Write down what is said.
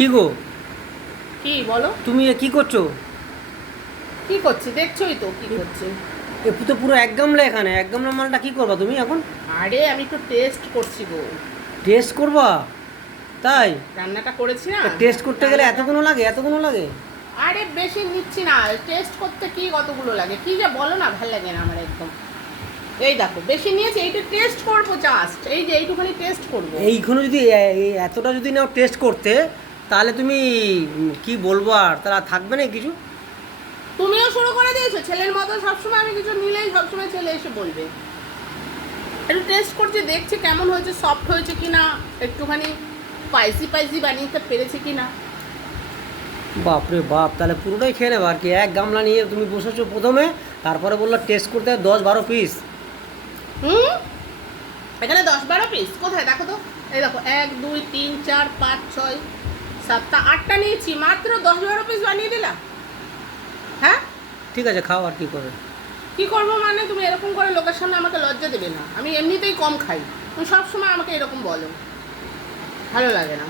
কি গো? কি বলো। তুমি এ কি করছ? কি করছি? দেখছোই তো কি করছি। এ তো পুরো এক গামলা এখানে। এক গামলা মালটা কি করবা তুমি এখন? আরে আমি একটু টেস্ট করছি গো। টেস্ট করবা? তাই? রান্নাটা করেছি না? টেস্ট করতে গেলে এতক্ষণ লাগে এতক্ষণ লাগে? আরে বেশি নিচ্ছি না। টেস্ট করতে কি কতগুলো লাগে? কি যে বলো না ভালো লাগে না আমার একদম। এই দেখো বেশি নিয়েছি এইটা টেস্ট করব জাস্ট এই যে এইটুখানি টেস্ট করব। এইখানে যদি এতটা যদি নাও টেস্ট করতে তাহলে তুমি কি বলব আর? তারা থাকবে না কিছু? তুমিও শুরু করে দিয়েছ। ছেলের মতো সবসময় আমি কিছু নিলেই সবসময় ছেলে এসে বলবে। একটু টেস্ট করছি দেখছি কেমন হয়েছে সফট হয়েছে কি না একটুখানি স্পাইসি স্পাইসি বানিয়ে পেরেছে কি না বাপরে বাপ তাহলে পুরোটাই খেয়ে নেব আর কি? এক গামলা নিয়ে তুমি বসেছো প্রথমে তারপরে বলল টেস্ট করতে দশ বারো পিস হুম? এখানে দশ বারো পিস কোথায়? দেখো তো। এই দেখো এক দুই তিন চার পাঁচ ছয় সাতটা আটটা নিয়েছি মাত্র দশ বারো পিস বানিয়ে দিলাম। হ্যাঁ? ঠিক আছে খাও আর কি করে কি করব মানে? তুমি এরকম করে লোকের সামনে আমাকে লজ্জা দেবে না। আমি এমনিতেই কম খাই। তুমি সবসময় আমাকে এরকম বলো। ভালো লাগে না।